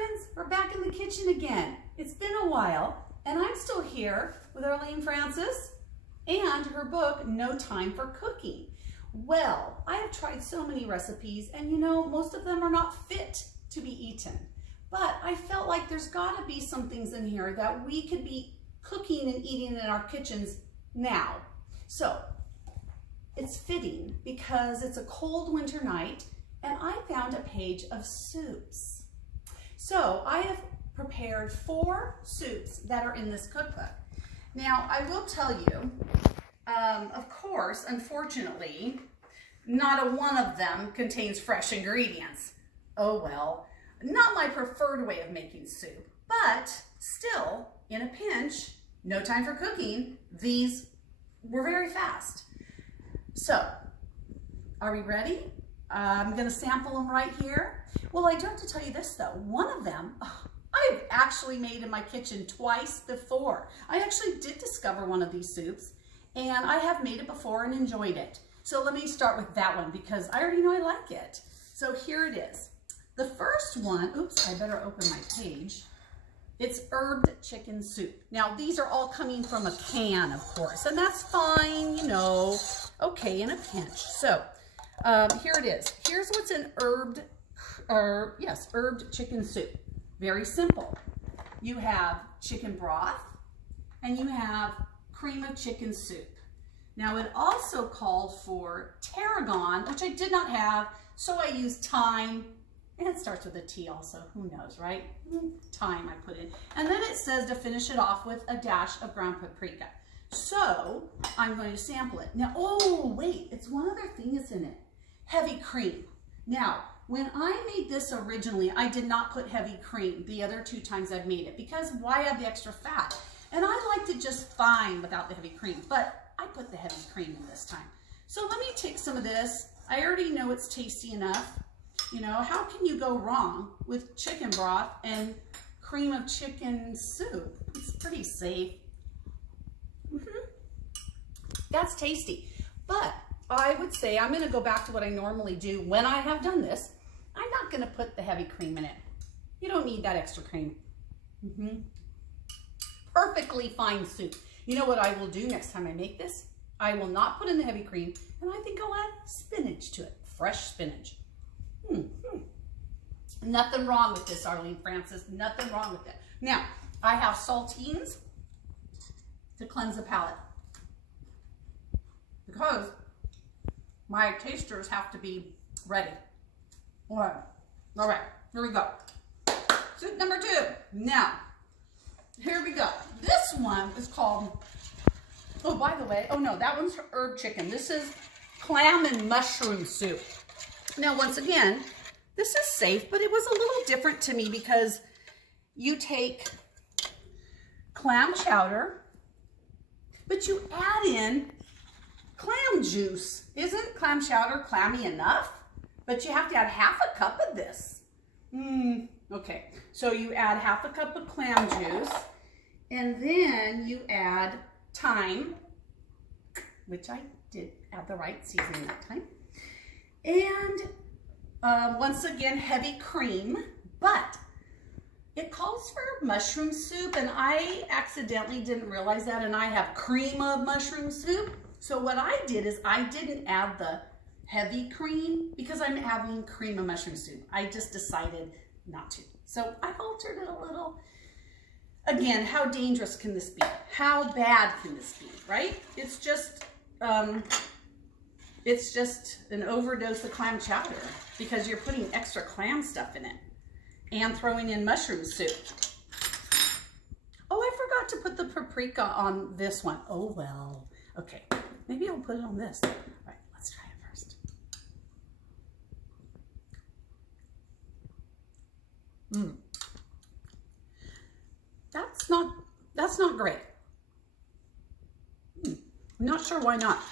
friends, we're back in the kitchen again. It's been a while, and I'm still here with Arlene Francis and her book, No Time for Cooking. Well, I have tried so many recipes, and you know, most of them are not fit to be eaten. But I felt like there's gotta be some things in here that we could be cooking and eating in our kitchens now. So, it's fitting because it's a cold winter night, and I found a page of soups. So I have prepared 4 soups that are in this cookbook. Now, I will tell you, of course, unfortunately, not a one of them contains fresh ingredients. Oh well, not my preferred way of making soup, but still, in a pinch, no time for cooking, these were very fast. So, are we ready? I'm gonna sample them right here. Well, I do have to tell you this though, one of them, I've actually made in my kitchen twice before. I actually did discover one of these soups, and I have made it before and enjoyed it. So let me start with that one because I already know I like it. So here it is. The first one, oops, I better open my page. It's herbed chicken soup. Now these are all coming from a can, of course, and that's fine, you know, okay, in a pinch. So here it is. Here's what's in herbed chicken soup. Very simple. You have chicken broth and you have cream of chicken soup. Now it also called for tarragon, which I did not have, so I used thyme, and it starts with a T also, who knows, right? Thyme I put in. And then it says to finish it off with a dash of ground paprika. So I'm going to sample it. Now, oh wait, it's one other thing that's in it. Heavy cream. Now, when I made this originally, I did not put heavy cream the other 2 times I've made it because why add the extra fat? And I liked it just fine without the heavy cream, but I put the heavy cream in this time. So let me take some of this. I already know it's tasty enough. You know, how can you go wrong with chicken broth and cream of chicken soup? It's pretty safe. That's tasty. But I would say I'm going to go back to what I normally do when I have done this. I'm not going to put the heavy cream in it. You don't need that extra cream. Perfectly fine soup. You know what I will do next time I make this? I will not put in the heavy cream, and I think I'll add spinach to it. Fresh spinach. Nothing wrong with this, Arlene Francis. Nothing wrong with it. Now, I have saltines to cleanse the palate because my tasters have to be ready. All right, here we go. Soup number 2. Now, here we go. This one is called, oh, by the way, oh no, that one's for herb chicken. This is clam and mushroom soup. Now, once again, this is safe, but it was a little different to me because you take clam chowder, but you add in clam juice. Isn't clam chowder clammy enough? But you have to add half a cup of this. Okay, so you add half a cup of clam juice, and then you add thyme, which I did add the right seasoning that time. And once again, heavy cream, but it calls for mushroom soup, and I accidentally didn't realize that, and I have cream of mushroom soup. So what I did is I didn't add the heavy cream because I'm having cream of mushroom soup. I just decided not to. So I've altered it a little. Again, how dangerous can this be? How bad can this be, right? It's just an overdose of clam chowder because you're putting extra clam stuff in it and throwing in mushroom soup. Oh, I forgot to put the paprika on this one. Oh, well. Okay, maybe I'll put it on this. All right, let's try it first. That's not great. I'm not sure why not.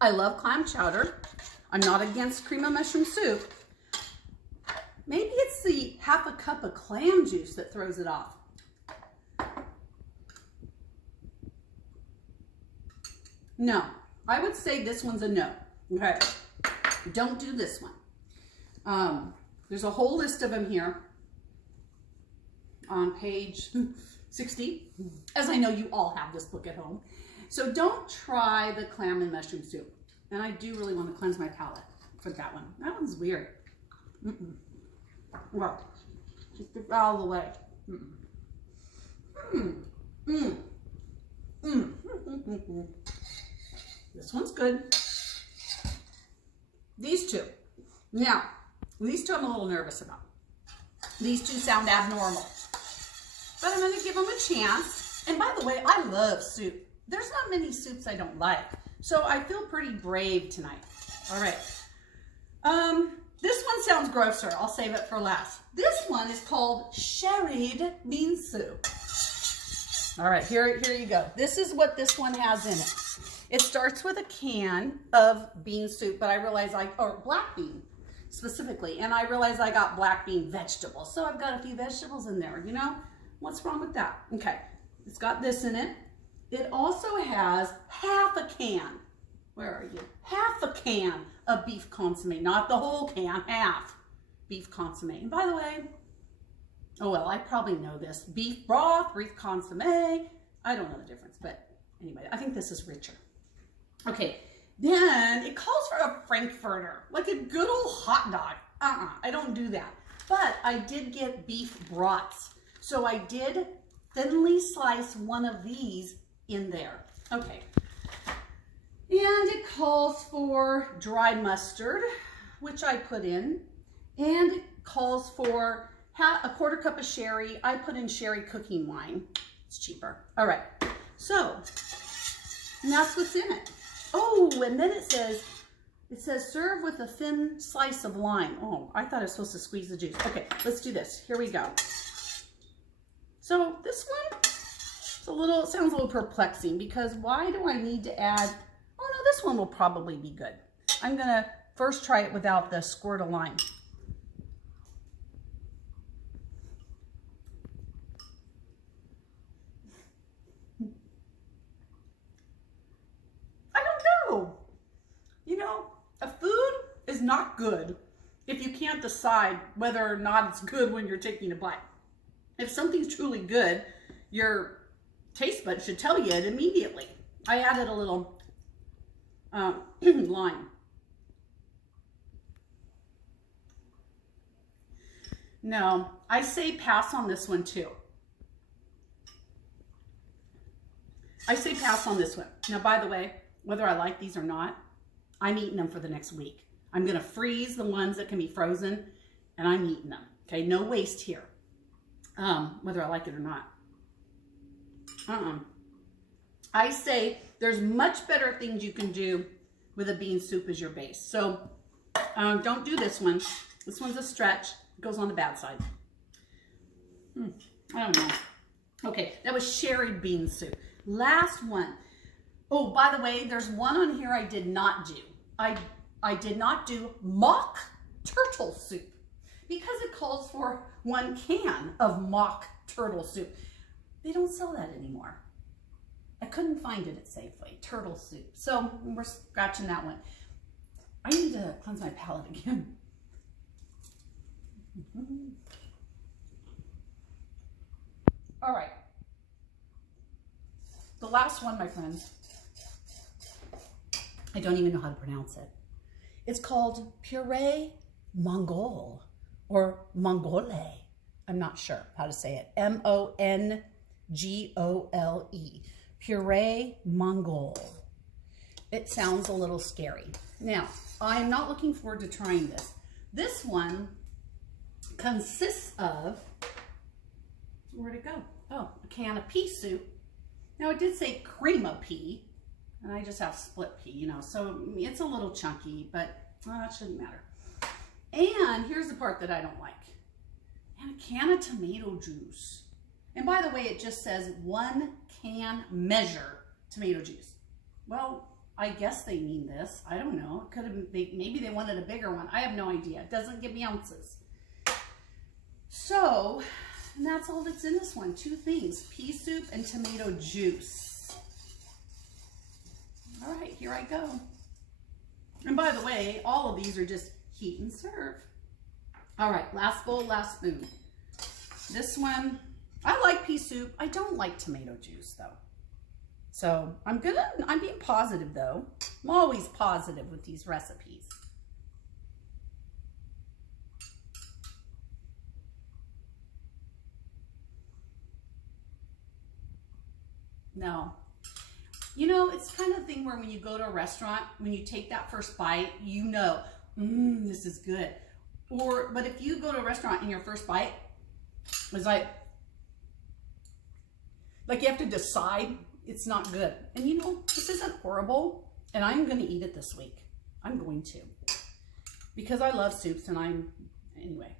I love clam chowder. I'm not against cream of mushroom soup. Maybe it's the half a cup of clam juice that throws it off. No, I would say this one's a no. Okay, don't do this one. There's a whole list of them here. on page 60, as I know you all have this book at home. So don't try the clam and mushroom soup. And I do really want to cleanse my palate for that one. That one's weird. Well, just get out of the way. This one's good. These two. Now, these two I'm a little nervous about. These two sound abnormal. But I'm going to give them a chance. And by the way, I love soup. There's not many soups I don't like. So I feel pretty brave tonight. All right. This one sounds grosser. I'll save it for last. This one is called sherried bean soup. All right, here you go. This is what this one has in it. It starts with a can of bean soup, but I realize or black bean specifically, and I realize I got black bean vegetables. So I've got a few vegetables in there, you know? What's wrong with that? Okay, it's got this in it. It also has half a can. Where are you? Half a can of beef consomme, not the whole can, half beef consomme. And by the way, oh well, I probably know this. Beef broth, beef consomme. I don't know the difference, but anyway, I think this is richer. Okay, then it calls for a frankfurter, like a good old hot dog. I don't do that. But I did get beef brats. So I did thinly slice one of these in there. Okay. And it calls for dry mustard, which I put in. And it calls for a quarter cup of sherry. I put in sherry cooking wine. It's cheaper. All right. So, and that's what's in it. Oh, and then it says serve with a thin slice of lime. Oh, I thought I was supposed to squeeze the juice. Okay, let's do this. Here we go. So this one, sounds a little perplexing because why do I need to add, oh no, this one will probably be good. I'm gonna first try it without the squirt of lime. I don't know. You know, a food is not good if you can't decide whether or not it's good when you're taking a bite. If something's truly good, your taste buds should tell you it immediately. I added a little lime. No, I say pass on this one too. I say pass on this one. Now, by the way, whether I like these or not, I'm eating them for the next week. I'm going to freeze the ones that can be frozen, and I'm eating them. Okay, no waste here. Whether I like it or not. I say there's much better things you can do with a bean soup as your base. So don't do this one. This one's a stretch. It goes on the bad side. I don't know. Okay, that was sherry bean soup. Last one. Oh, by the way, there's one on here I did not do. I did not do mock turtle soup because it calls for 1 can of mock turtle soup. They don't sell that anymore. I couldn't find it at Safeway, turtle soup. So we're scratching that one. I need to cleanse my palate again. All right. The last one, my friends, I don't even know how to pronounce it. It's called puree Mongole or Mongole. I'm not sure how to say it. M-O-N-G-O-L-E. Puree Mongole. It sounds a little scary. Now, I'm not looking forward to trying this. This one consists of, where'd it go? Oh, a can of pea soup. Now, it did say cream of pea, and I just have split pea, you know, so it's a little chunky, but it shouldn't matter. And here's the part that I don't like. And a can of tomato juice. And by the way, it just says 1 can measure tomato juice. Well, I guess they mean this. I don't know. It could have been, maybe they wanted a bigger one. I have no idea. It doesn't give me ounces. So, and that's all that's in this one. 2 things, pea soup and tomato juice. All right, here I go. And by the way, all of these are just heat and serve. All right, last bowl, last spoon. This one, I like pea soup. I don't like tomato juice though. So I'm being positive though. I'm always positive with these recipes. No. You know, it's kind of thing where when you go to a restaurant, when you take that first bite, you know, this is good. But if you go to a restaurant and your first bite is like you have to decide it's not good. And you know, this isn't horrible, and I'm going to eat it this week. I'm going to. Because I love soups, and anyway.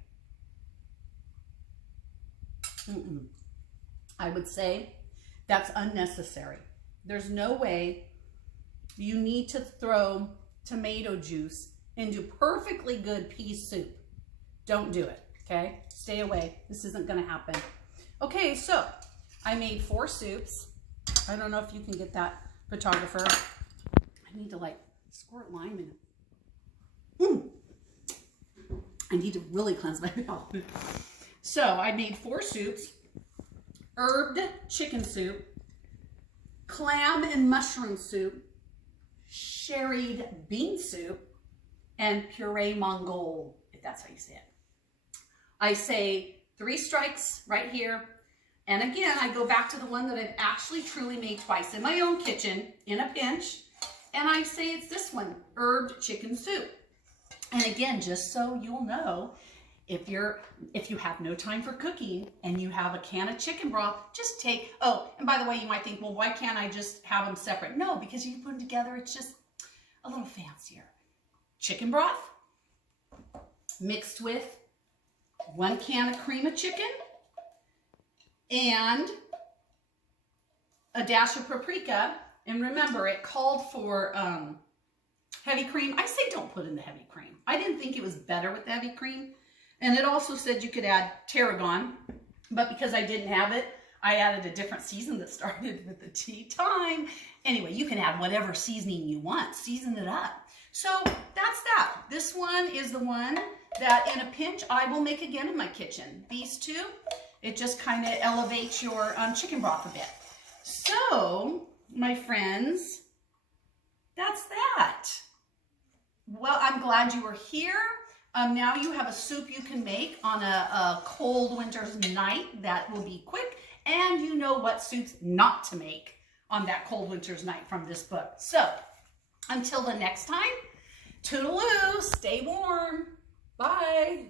I would say that's unnecessary. There's no way you need to throw tomato juice into perfectly good pea soup. Don't do it, okay? Stay away. This isn't going to happen. Okay, so I made 4 soups. I don't know if you can get that, photographer. I need to like squirt lime in it. I need to really cleanse my mouth. So I made 4 soups: herbed chicken soup, clam and mushroom soup, sherried bean soup, and puree Mongol, if that's how you say it. I say 3 strikes right here. And again, I go back to the one that I've actually truly made twice in my own kitchen in a pinch. And I say it's this one, herbed chicken soup. And again, just so you'll know, if you have no time for cooking and you have a can of chicken broth, just take, oh, and by the way, you might think, well, why can't I just have them separate? No, because you put them together, it's just a little fancier. Chicken broth mixed with 1 can of cream of chicken and a dash of paprika. And remember, it called for heavy cream. I say don't put in the heavy cream. I didn't think it was better with the heavy cream. And it also said you could add tarragon, but because I didn't have it, I added a different season that started with the tea time. Anyway, you can add whatever seasoning you want. Season it up. So that's that. This one is the one that in a pinch I will make again in my kitchen. These 2, it just kind of elevates your chicken broth a bit. So, my friends, that's that. Well, I'm glad you were here. Now you have a soup you can make on a cold winter's night that will be quick, and you know what soups not to make on that cold winter's night from this book. So, until the next time, toodaloo, stay warm. Bye.